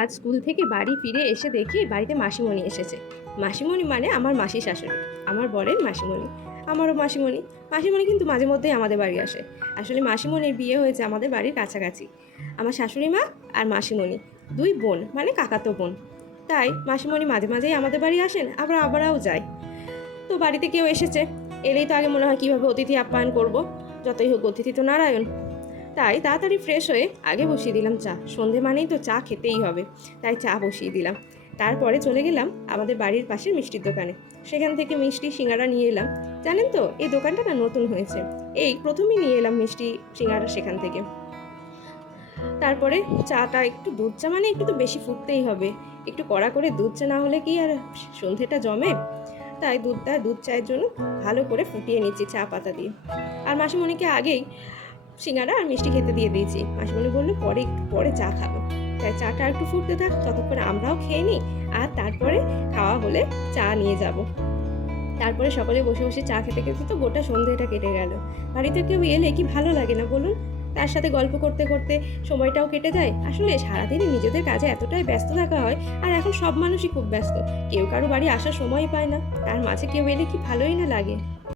আজ স্কুল থেকে বাড়ি ফিরে এসে দেখি বাড়িতে মাসিমণি এসেছে। মাসিমণি মানে আমার মাসির শাশুড়ি, আমার বরের মাসিমণি। আমারও মাসিমণি। মাসিমণি কিন্তু মাঝে মধ্যেই আমাদের বাড়ি আসে। আসলে মাসিমণির বিয়ে হয়েছে আমাদের বাড়ির কাছাকাছি। আমার শাশুড়ি মা আর মাসিমণি দুই বোন, মানে কাকাতো বোন। তাই মাসিমণি মাঝে মাঝেই আমাদের বাড়ি আসেন, আবার আমরাও যাই। তো বাড়িতে কেউ এসেছে, এলেই তো আগে মনে হয় কীভাবে অতিথি আপ্যায়ন করব। যতই হোক অতিথি তো নারায়ণ। তাই তাড়াতাড়ি ফ্রেশ হয়ে আগে বসিয়ে দিলাম চা। সন্ধে মানেই তো চা খেতেই হবে, তাই চা বসিয়ে দিলাম। তারপরে চলে গেলাম আমাদের বাড়ির পাশের মিষ্টির দোকানে। সেখান থেকে মিষ্টি সিঙ্গারা নিয়ে এলাম। জানেন তো, এই দোকানটা না নতুন হয়েছে। এই প্রথমেই নিয়ে এলাম মিষ্টি সিঙ্গারা সেখান থেকে। তারপরে চাটা একটু দুধ চা মানে একটু তো বেশি ফুটতেই হবে। একটু কড়া করে দুধ চা না হলে কি আর সন্ধেটা জমে। তাই দুধ চায়ের জন্য ভালো করে ফুটিয়ে নিচ্ছি চা পাতা দিয়ে। আর মাসিমণিকে আগেই সিঙ্গারা আর মিষ্টি খেতে দিয়ে দিয়েছি। মাসিমণি বললো পরে চা খাবো। তাই চাটা একটু ফুটতে থাক, ততক্ষণ আমরাও খেয়ে নিই। আর তারপরে খাওয়া হলে চা নিয়ে যাব। তারপরে সকলে বসে বসে চা খেতে খেতে তো গোটা সন্ধেটা কেটে গেল। বাড়িতে কেউ এলে কি ভালো লাগে না বলুন? তার সাথে গল্প করতে করতে সময়টাও কেটে যায়। আসলে সারাদিনই নিজেদের কাজে এতটাই ব্যস্ত থাকা হয়, আর এখন সব মানুষই খুব ব্যস্ত। কেউ কারো বাড়ি আসার সময় পায় না, তার মাঝে কেউ এলে কি ভালোই না লাগে।